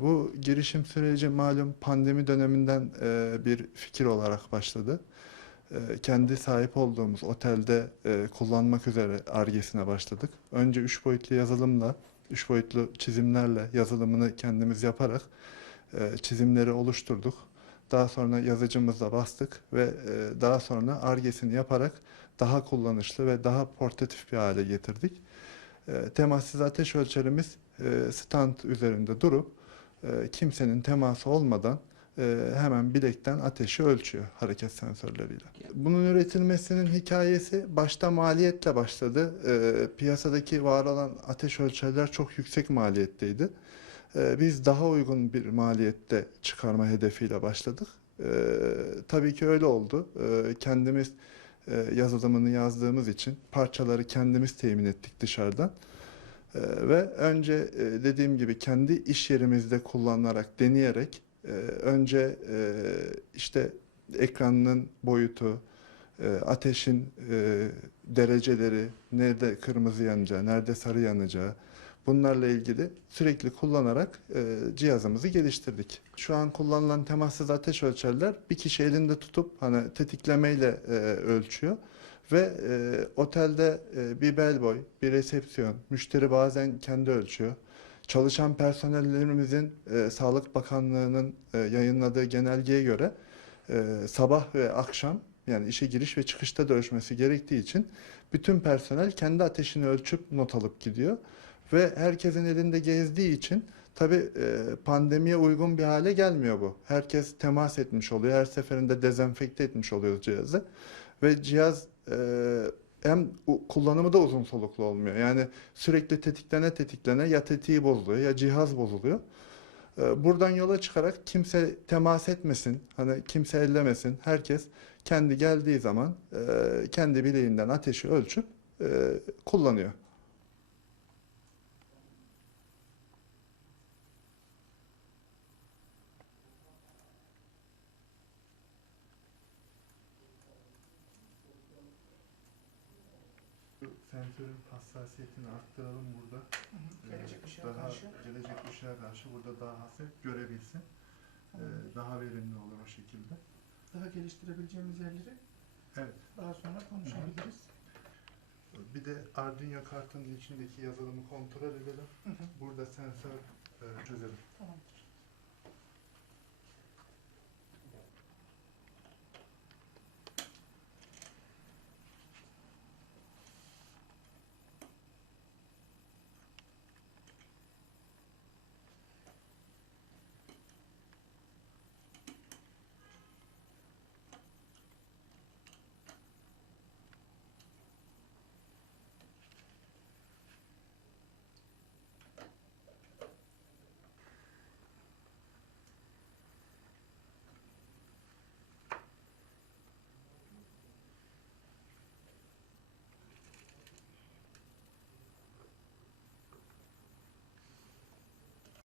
Bu girişim süreci malum pandemi döneminden e, bir fikir olarak başladı. E, kendi sahip olduğumuz otelde e, kullanmak üzere argesine başladık. Önce üç boyutlu yazılımla, üç boyutlu çizimlerle yazılımını kendimiz yaparak e, çizimleri oluşturduk. Daha sonra yazıcımızla bastık ve e, daha sonra argesini yaparak daha kullanışlı ve daha portatif bir hale getirdik. E, temassız ateş ölçerimiz e, stand üzerinde durup e, kimsenin teması olmadan e, hemen bilekten ateşi ölçüyor hareket sensörleriyle. Bunun üretilmesinin hikayesi başta maliyetle başladı. E, piyasadaki var olan ateş ölçerler çok yüksek maliyetteydi. E, biz daha uygun bir maliyette çıkarma hedefiyle başladık. E, tabii ki öyle oldu. E, kendimiz e, yazılımını yazdığımız için parçaları kendimiz temin ettik dışarıdan. Ee, ve önce e, dediğim gibi kendi iş yerimizde kullanarak, deneyerek e, önce e, işte ekranının boyutu, ateşin dereceleri, nerede kırmızı yanacağı, nerede sarı yanacağı bunlarla ilgili sürekli kullanarak cihazımızı geliştirdik. Şu an kullanılan temassız ateş ölçerler bir kişi elinde tutup hani tetiklemeyle ölçüyor. Ve e, otelde e, bir bellboy, bir resepsiyon, müşteri bazen kendi ölçüyor. Çalışan personellerimizin e, Sağlık Bakanlığı'nın e, yayınladığı genelgeye göre e, sabah ve akşam yani işe giriş ve çıkışta da ölçmesi gerektiği için bütün personel kendi ateşini ölçüp not alıp gidiyor. Ve herkesin elinde gezdiği için tabii e, pandemiye uygun bir hale gelmiyor bu. Herkes temas etmiş oluyor. Her seferinde dezenfekte etmiş oluyoruz cihazı. Ve cihaz e, hem kullanımı da uzun soluklu olmuyor. Yani sürekli tetiklene tetiklene ya tetiği bozuluyor ya cihaz bozuluyor. E, buradan yola çıkarak kimse temas etmesin, hani kimse ellemesin. Herkes kendi geldiği zaman e, kendi bileğinden ateşi ölçüp e, kullanıyor. Sensörün hassasiyetini arttıralım burada. Gelecek Ee, ışığa daha, karşı. Gelecek ışığa karşı burada daha hafif görebilsin. Ee, daha verimli olur o şekilde. Daha geliştirebileceğimiz yerleri Evet. daha sonra konuşabiliriz. Bir de Arduino kartının içindeki yazılımı kontrol edelim. Hı hı. Burada sensör e, çözelim. Tamamdır.